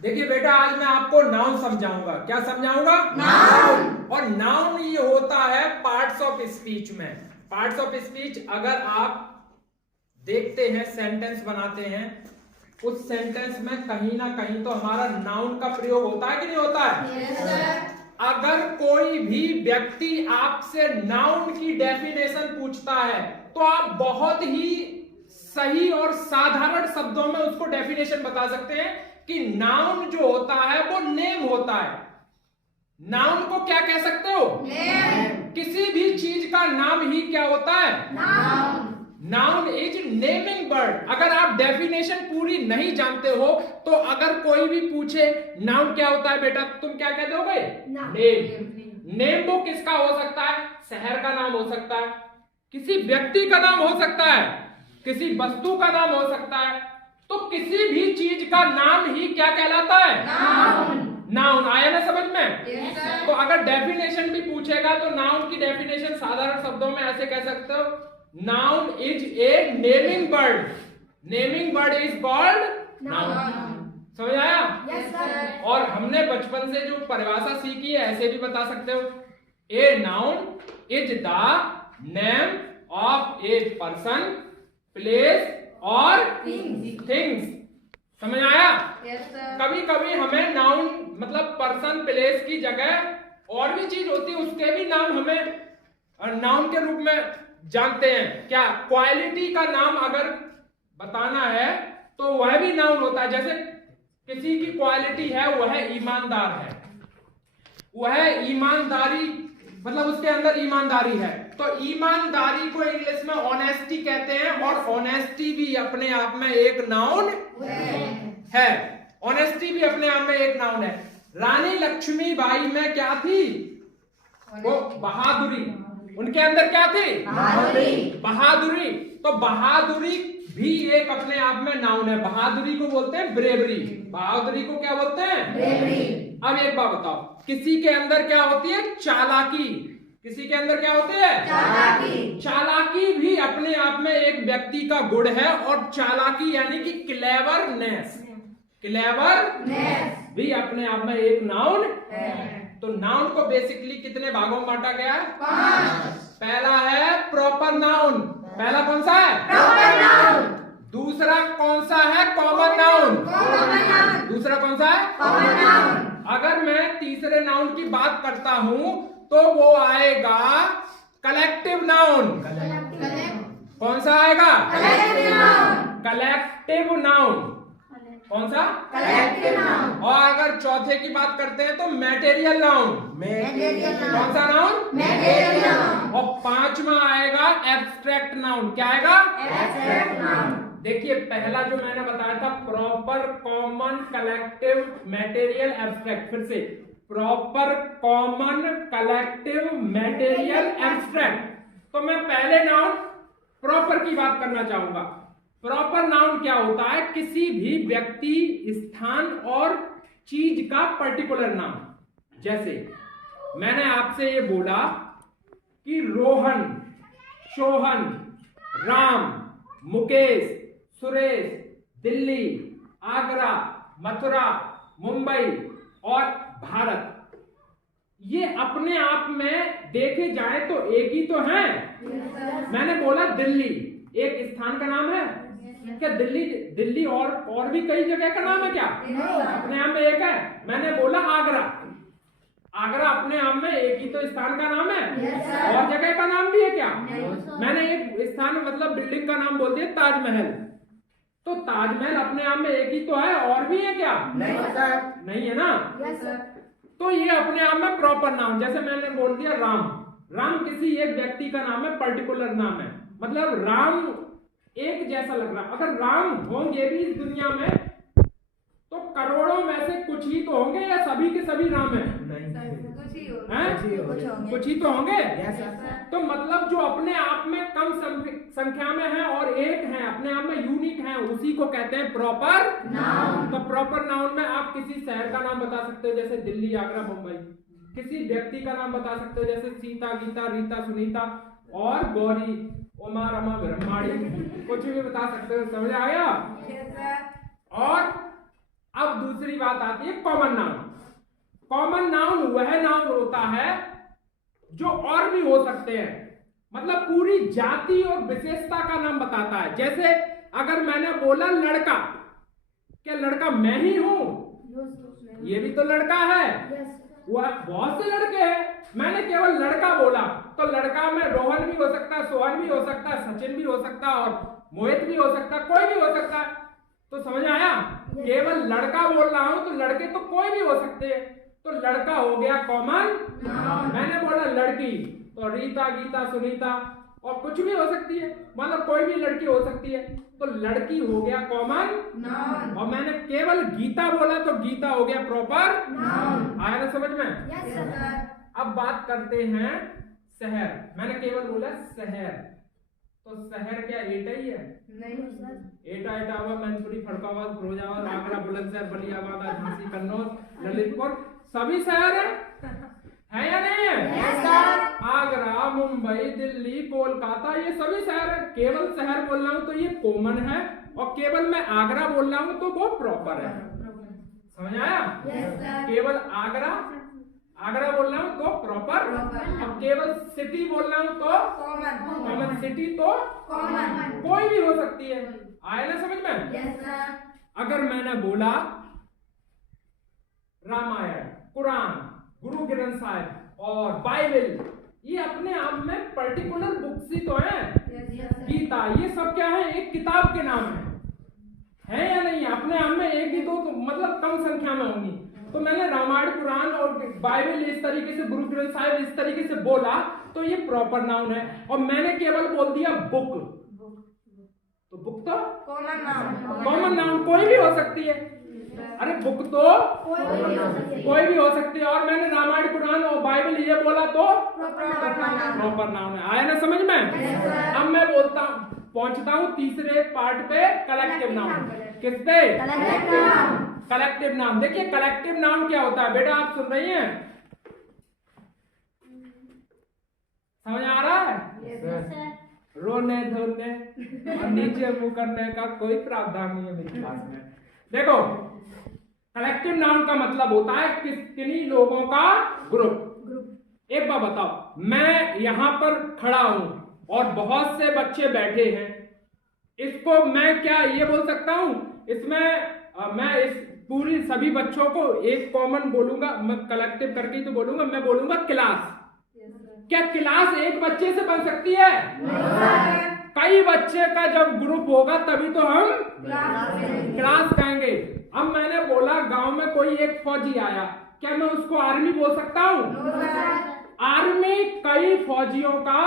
देखिए बेटा, आज मैं आपको नाउन समझाऊंगा। क्या समझाऊंगा? नाउन। और नाउन ये होता है पार्ट्स ऑफ स्पीच में। पार्ट्स ऑफ स्पीच अगर आप देखते हैं, सेंटेंस बनाते हैं, उस सेंटेंस में कहीं ना कहीं तो हमारा नाउन का प्रयोग होता है कि नहीं होता है? Yes sir. अगर कोई भी व्यक्ति आपसे नाउन की डेफिनेशन पूछता है तो आप बहुत ही सही और साधारण शब्दों में उसको डेफिनेशन बता सकते हैं कि नाउन जो होता है वो नेम होता है। नाउन को क्या कह सकते हो? नेम। किसी भी चीज का नाम ही क्या होता है? Noun. Noun is naming word. अगर आप डेफिनेशन पूरी नहीं जानते हो तो अगर कोई भी पूछे नाउन क्या होता है बेटा, तुम क्या कहते हो भाई? नेम। नेम वो किसका हो सकता है? शहर का नाम हो सकता है, किसी व्यक्ति का नाम हो सकता है, किसी वस्तु का नाम हो सकता है। तो किसी भी चीज का नाम ही क्या कहलाता है? नाउन। नाउन। आया ना समझ में? Yes sir. तो अगर डेफिनेशन भी पूछेगा तो नाउन की डेफिनेशन साधारण शब्दों में ऐसे कह सकते हो, noun is a naming word. Naming word is called noun. समझ आया? Yes sir. और हमने बचपन से जो परिभाषा सीखी है ऐसे भी बता सकते हो, a noun is the name of a person, place और थिंग्स। समझ आया? Yes sir. कभी कभी हमें नाउन मतलब पर्सन प्लेस की जगह और भी चीज होती है, उसके भी नाम हमें नाउन के रूप में जानते हैं। क्या क्वालिटी का नाम अगर बताना है तो वह भी नाउन होता है। जैसे किसी की क्वालिटी है वह ईमानदार है, वह ईमानदारी मतलब उसके अंदर ईमानदारी है, तो ईमानदारी को इंग्लिश में ऑनेस्टी कहते हैं। और ऑनेस्टी भी अपने आप में एक नाउन है। ऑनेस्टी भी अपने आप में एक नाउन है। रानी लक्ष्मीबाई में क्या थी? वो बहादुरी। उनके अंदर क्या थी? बहादुरी। तो बहादुरी भी एक अपने आप में नाउन है। बहादुरी को बोलते हैं ब्रेवरी। बहादुरी को क्या बोलते हैं? ब्रेवरी। अब एक बात बताओ, किसी के अंदर क्या होती है? चालाकी। किसी के अंदर क्या होती है? चालाकी। चालाकी भी अपने आप में एक व्यक्ति का गुण है। और चालाकी यानी कि क्लेवरनेस। क्लेवरनेस भी अपने आप में एक नाउन है। तो नाउन को बेसिकली कितने भागों में बांटा गया है? 5। पहला है प्रॉपर नाउन। पहला कौन सा है? Proper noun. दूसरा कौन सा है? Common noun. दूसरा कौन सा है? Common noun. अगर मैं तीसरे नाउन की बात करता हूं तो वो आएगा कलेक्टिव नाउन। कौन सा आएगा? Collective noun. कौन सा? Collective noun. और अगर चौथे की बात करते हैं तो मैटेरियल नाउन। कौन सा नाउन? Material noun. और पांचवा आएगा एब्स्ट्रैक्ट नाउन। क्या आएगा? Abstract noun. देखिए, पहला जो मैंने बताया था proper, common, collective, material, abstract. फिर से proper, common, collective, material, abstract. तो मैं पहले नाउन प्रॉपर की बात करना चाहूंगा। प्रॉपर नाउन क्या होता है? किसी भी व्यक्ति, स्थान और चीज का पर्टिकुलर नाम। जैसे मैंने आपसे ये बोला कि रोहन, शोहन, राम, मुकेश, सुरेश, दिल्ली, आगरा, मथुरा, मुंबई और भारत। ये अपने आप में देखे जाए तो एक ही तो है। मैंने बोला दिल्ली एक स्थान का नाम है क्या? दिल्ली और भी कई जगह का नाम है क्या? अपने आप में एक है। मैंने बोला आगरा, आगरा अपने आप में एक ही तो स्थान का नाम है। और जगह का नाम भी है क्या? मैंने एक स्थान मतलब बिल्डिंग का नाम बोल दिया ताजमहल, तो ताजमहल अपने आप में एक ही तो है, और भी है क्या? नहीं है ना। तो ये अपने आप में प्रॉपर नाम। जैसे मैंने बोल दिया राम, राम किसी एक व्यक्ति का नाम है, पर्टिकुलर नाम है, मतलब राम एक जैसा लग रहा। अगर राम होंगे भी इस दुनिया में तो करोड़ों में से कुछ ही तो होंगे, या सभी के सभी राम है? कुछ ही तो होंगे। तो मतलब जो अपने आप में कम संख्या में है और एक है, अपने आप में यूनिक है, उसी को कहते हैं प्रॉपर नाउन। तो प्रॉपर नाउन में आप किसी शहर का नाम बता सकते हो, जैसे दिल्ली, आगरा, मुंबई। किसी व्यक्ति का नाम बता सकते हो, जैसे सीता, गीता, रीता, सुनीता और गौरी, उमा, रमा, ब्रह्माणी, कुछ भी बता सकते हो। समझ आया? और अब दूसरी बात आती है कॉमन नाउन। कॉमन नाउन वह नाउन होता है जो और भी हो सकते हैं, मतलब पूरी जाति और विशेषता का नाम बताता है। जैसे अगर मैंने बोला लड़का, क्या लड़का मैं ही हूं? ये भी तो लड़का है। वह बहुत से लड़के हैं, मैंने केवल लड़का बोला तो लड़का में रोहन भी हो सकता है, सोहन भी हो सकता है, सचिन भी हो सकता है और मोहित भी हो सकता है, कोई भी हो सकता है। तो समझ आया? केवल लड़का बोल रहा हूं तो लड़के तो कोई भी हो सकते हैं, तो लड़का हो गया कॉमन। मैंने बोला लड़की तो रीता, गीता, सुनीता और कुछ भी हो सकती है, मतलब कोई भी लड़की हो सकती है, तो लड़की हो गया कॉमन। और मैंने केवल गीता बोला तो गीता हो गया प्रॉपर। आया ना समझ में? अब बात करते हैं शहर। मैंने केवल बोला शहर, तो शहर क्या एटा ही है? एटा, इटावा, मैनपुरी, फड़काबाद, फिरोजाबाद, आगरा, बुलंदशहर, बलियाबाद, झांसी, कन्नौज, ललितपुर सभी शहर है या नहीं है? आगरा, मुंबई, दिल्ली, कोलकाता ये सभी शहर है। केवल शहर बोल रहा हूं तो ये कॉमन है, और केवल मैं आगरा बोल रहा हूं तो वो प्रॉपर है। समझ आया? केवल आगरा बोल रहा हूं तो प्रॉपर, और केवल सिटी बोल रहा हूं तो कॉमन। सिटी तो कोई भी हो सकती है। आया ना समझ में? अगर मैंने बोला रामायण, कुरान, गुरु ग्रंथ साहिब और बाइबल, ये अपने आप में पर्टिकुलर बुक्स ही तो है। गीता, ये सब क्या है? एक किताब के नाम है या नहीं है? अपने आप में एक ही दो तो मतलब कम संख्या में होंगी। तो मैंने रामायण, कुरान और बाइबल इस तरीके से, गुरु ग्रंथ साहिब इस तरीके से बोला तो ये प्रॉपर नाउन है। और मैंने केवल बोल दिया बुक, तो बुक तो कॉमन नाउन कोई भी हो सकती है। अरे बुक तो कोई भी हो सकती है। और मैंने रामायण, कुरान और बाइबल ये बोला तो प्रॉपर नाउन है। आया ना समझ में? अब मैं बोलता हूँ, पहुंचता हूँ तीसरे पार्ट पे, कलेक्टिव नाउन। किस पे? Collective noun. देखिए कलेक्टिव नाउन क्या होता है बेटा, आप सुन रही हैं? समझ आ रहा है? रोने धोने और नीचे मुंह करने का कोई प्रावधान नहीं है मेरी क्लास में। देखो कलेक्टिव नाउन का मतलब होता है किन्हीं लोगों का ग्रुप। एक बार बताओ, मैं यहां पर खड़ा हूं और बहुत से बच्चे बैठे हैं, इसको मैं क्या ये बोल सकता हूं? इसमें मैं इस पूरी सभी बच्चों को एक कॉमन बोलूंगा, मैं कलेक्टिव करके ही तो बोलूंगा, मैं बोलूंगा क्लास। क्या क्लास एक बच्चे से बन सकती है? कई बच्चे का जब ग्रुप होगा तभी तो हम क्लास कहेंगे। अब मैंने बोला गांव में कोई एक फौजी आया, क्या मैं उसको आर्मी बोल सकता हूँ? आर्मी कई फौजियों का।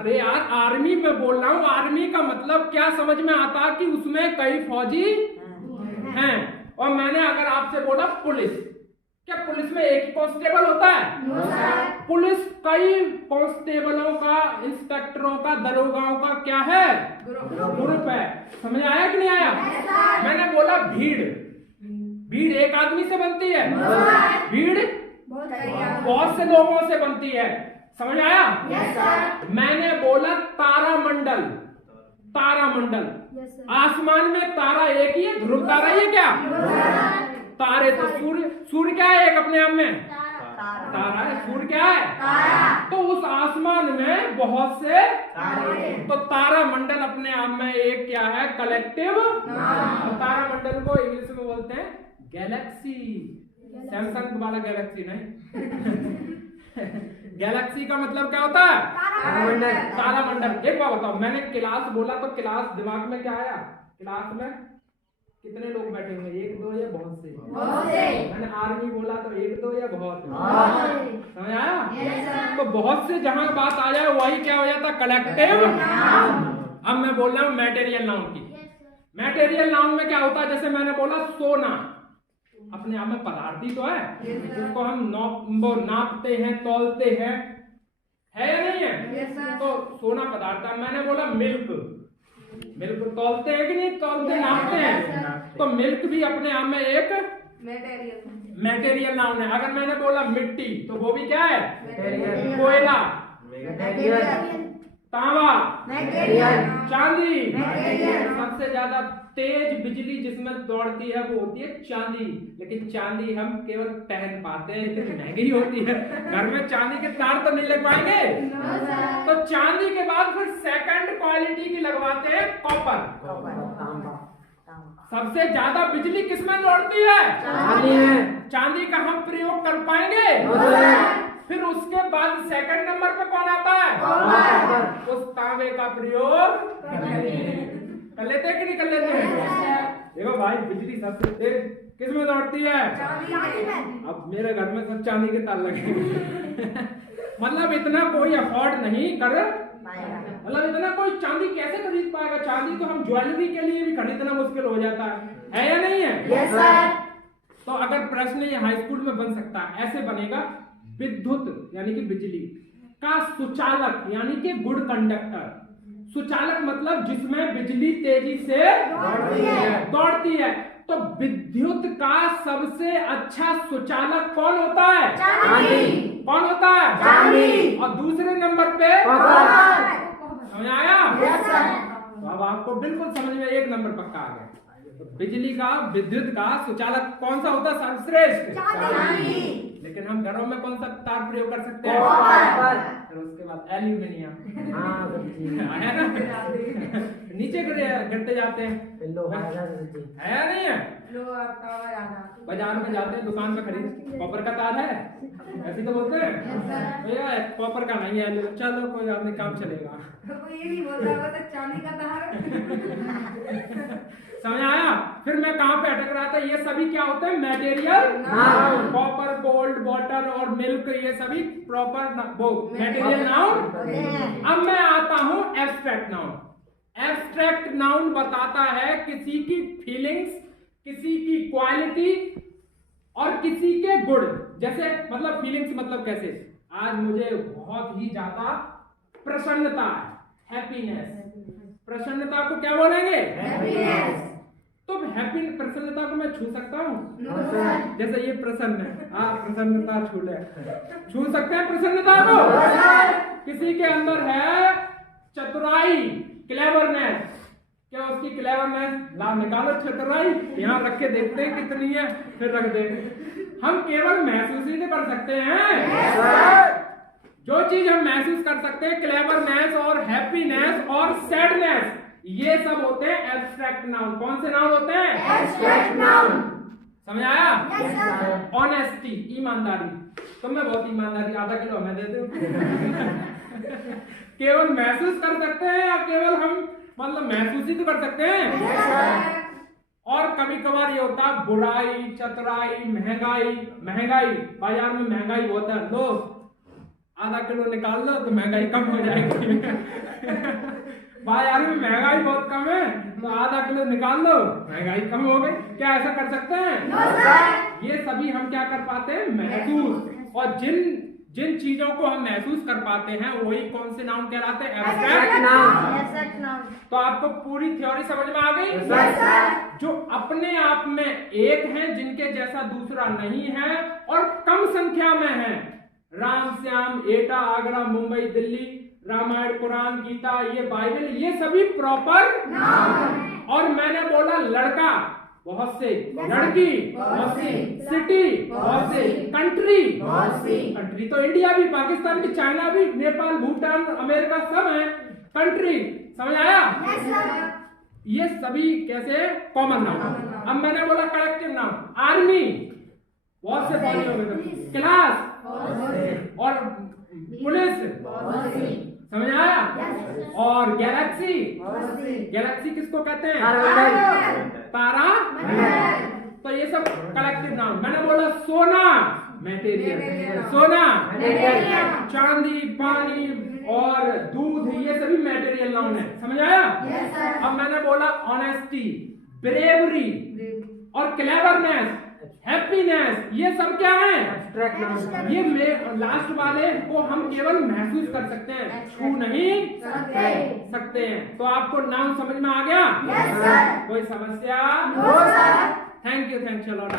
अरे यार आर्मी में बोल रहा हूँ, आर्मी का मतलब क्या समझ में आता कि उसमें कई फौजी हैं। और मैंने अगर आपसे बोला पुलिस, क्या पुलिस में एक ही कांस्टेबल होता है? पुलिस कई कांस्टेबलों का, इंस्पेक्टरों का, दरोगाओं का क्या है? ग्रुप है। समझ आया कि नहीं आया? मैंने बोला भीड़, भीड़ एक आदमी से बनती है? भीड़ बहुत से लोगों से बनती है। समझ आया? मैंने बोला तारामंडल, तारामंडल आसमान में तारा एक ही है, ध्रुव तारा ही है क्या? तारे तो सूर्य क्या है? एक अपने आप में तारा है। सूर्य क्या है? तो उस आसमान में बहुत से तो तारा मंडल अपने आप में एक क्या है? कलेक्टिव। तारा मंडल को इंग्लिश में बोलते हैं गैलेक्सी। सैमसंग वाला गैलेक्सी नहीं। गैलेक्सी का मतलब क्या होता है? तारा मंडल। एक बार बताओ, मैंने क्लास बोला तो क्लास दिमाग में क्या आया? क्लास में कितने लोग बैठे होंगे? एक दो या बहुत से? मैंने आर्मी बोला तो एक दो या बहुत? समझ आया? तो बहुत से जहां बात आ जाए वही क्या हो जाता? कलेक्टिव। अब मैं बोल रहा हूं मैटेरियल नाउन की। मैटेरियल नाउन में क्या होता है? जैसे मैंने बोला सोना, अपने आप में पदार्थ ही तो है, जिसको हम नापते हैं, तौलते हैं, है या नहीं है? तो सोना पदार्थ है। मैंने बोला मिल्क, मिल्क तौलते हैं कि नहीं? तौलते, नापते हैं। तो मिल्क भी अपने आप में एक मैटेरियल नाउन है। अगर मैंने बोला मिट्टी तो वो भी क्या है? कोयला, तांबा, चांदी, सबसे ज्यादा तेज बिजली जिसमें दौड़ती है वो होती है चांदी, लेकिन चांदी हम केवल पहन पाते हैं, इतनी महंगी होती है, घर में चांदी के तार तो नहीं लग पाएंगे। तो चांदी के बाद फिर सेकंड क्वालिटी की लगवाते हैं कॉपर। सबसे ज्यादा बिजली किसमें दौड़ती है? चांदी में। चांदी का हम प्रयोग कर पाएंगे। फिर उसके बाद सेकंड नंबर पे कौन आता है? उस तांबे का प्रयोग कर लेते हैं कि नहीं कर लेते हैं? देखो भाई, बिजली सबसे तेज किस में दौड़ती है? अब मेरे घर में सब चांदी के तार लगे मतलब इतना कोई अफोर्ड नहीं कर, मतलब इतना कोई चांदी कैसे खरीद पाएगा? चांदी तो हम ज्वेलरी के लिए भी खरीदना मुश्किल हो जाता है या नहीं है? Yes sir. तो अगर प्रश्न ये हाई स्कूल में बन सकता है, ऐसे बनेगा, विद्युत यानी कि बिजली का सुचालक यानी कि गुड कंडक्टर। सुचालक मतलब जिसमें बिजली तेजी से दौड़ती है। तो विद्युत का सबसे अच्छा सुचालक कौन होता है? चांदी। कौन होता है? चांदी। और दूसरे नंबर पे समझ आया? Yes sir. तो अब आपको बिल्कुल समझ में एक नंबर पक्का आ गया। तो बिजली का, विद्युत का सुचालक कौन सा होता है सर्वश्रेष्ठ? चांदी। लेकिन हम घरों में कौन सा तार प्रयोग कर सकते हैं? कॉपर। फिर उसके बाद एल्यूमिनियम है ना नीचे गिरते जाते हैं, है या नहीं है? बाजार में जाते हैं, दुकान पे खरीद, कॉपर का तार है, ऐसे तो बोलते हैं भैया कॉपर का नहीं है, चलो कोई बात नहीं, काम चलेगा। ये नहीं बोलता होगा तो चांदी का तार। समझ आया? फिर मैं कहाँ पे अटक रहा था? ये सभी क्या होते हैं? Material noun. Copper, gold, bottle और मिल्क, ये सभी प्रॉपर वो मटेरियल नाउन। अब मैं आता हूँ एब्स्ट्रैक्ट नाउन। एब्स्ट्रैक्ट नाउन बताता है किसी की फीलिंग्स, किसी की क्वालिटी और किसी के गुण। जैसे मतलब फीलिंग्स मतलब कैसे? आज मुझे बहुत ही ज्यादा प्रसन्नता है, हैप्पीनेस। प्रसन्नता को क्या बोलेंगे? हैप्पीनेस। तो हैप्पी प्रसन्नता को मैं छू सकता हूँ? No sir. जैसे ये प्रसन्न है, प्रसन्नता छू ले, छू सकते हैं प्रसन्नता को? किसी के अंदर है चतुराई, क्लेवरनेस, क्या उसकी क्लेवरनेस? ला निकालो चतुराई, यहाँ रख के देखते हैं कितनी है, फिर रख दे। हम केवल महसूस ही तो कर सकते हैं। जो चीज हम महसूस कर सकते हैं, क्लेवरनेस और हैप्पीनेस और सैडनेस, ये सब होते हैं एब्स्ट्रैक्ट नाउन। कौन से नाउन होते हैं? Abstract noun. समझ आया? Yes sir. ऑनेस्टी, ईमानदारी। तो मैं बहुत ईमानदारी, आधा किलो हमें दे दो केवल महसूस कर सकते हैं या केवल हम मतलब महसूस ही तो कर सकते हैं? Yes sir. और कभी कभार ये होता है बुराई, चतुराई, महंगाई। महंगाई, बाजार में महंगाई होता है, लो आधा किलो निकाल लो तो महंगाई कम हो जाएगी बाजार में महंगाई बहुत कम है तो आधा किलो निकाल लो, महंगाई कम हो गई। क्या ऐसा कर सकते हैं? No sir. ये सभी हम क्या कर पाते हैं? महसूस। और जिन जिन चीजों को हम महसूस कर पाते हैं वही कौन से नाउन कहलाते हैं? Abstract noun. Abstract noun. तो आपको पूरी थ्योरी समझ में आ गई? Yes sir. जो अपने आप में एक है, जिनके जैसा दूसरा नहीं है और कम संख्या में है। राम, श्याम, एटा, आगरा, मुंबई, दिल्ली, रामायण, कुरान, गीता, ये बाइबल, ये सभी प्रॉपर नाउन। और मैंने बोला लड़का बहुत से, लड़की बहुत सी, सिटी बहुत से, कंट्री बहुत सी। कंट्री तो इंडिया भी, पाकिस्तान भी, चाइना भी, नेपाल, भूटान, अमेरिका सब है कंट्री। समझ आया? Yes sir. ये सभी कैसे? Common noun. अब मैंने बोला कलेक्टिव नाउन। आर्मी बहुत से फौजी हो गए, क्लास और पुलिस, समझ आया? और गैलेक्सी, गैलेक्सी किसको कहते हैं? तारा। तो ये सब कलेक्टिव नाउन। मैंने बोला सोना, मटेरियल, सोना, चांदी, पानी और दूध, ये सभी मटेरियल नाउन है। समझ आया? Yes sir. अब मैंने बोला ऑनेस्टी, ब्रेवरी और क्लेवरनेस, हैप्पीनेस, ये सब क्या है? Abstract noun. ये लास्ट वाले को हम केवल महसूस कर सकते हैं, छू नहीं सकते हैं। तो आपको नाउन समझ में आ गया? Yes sir. कोई समस्या? No sir. Thank you, thanks a lot.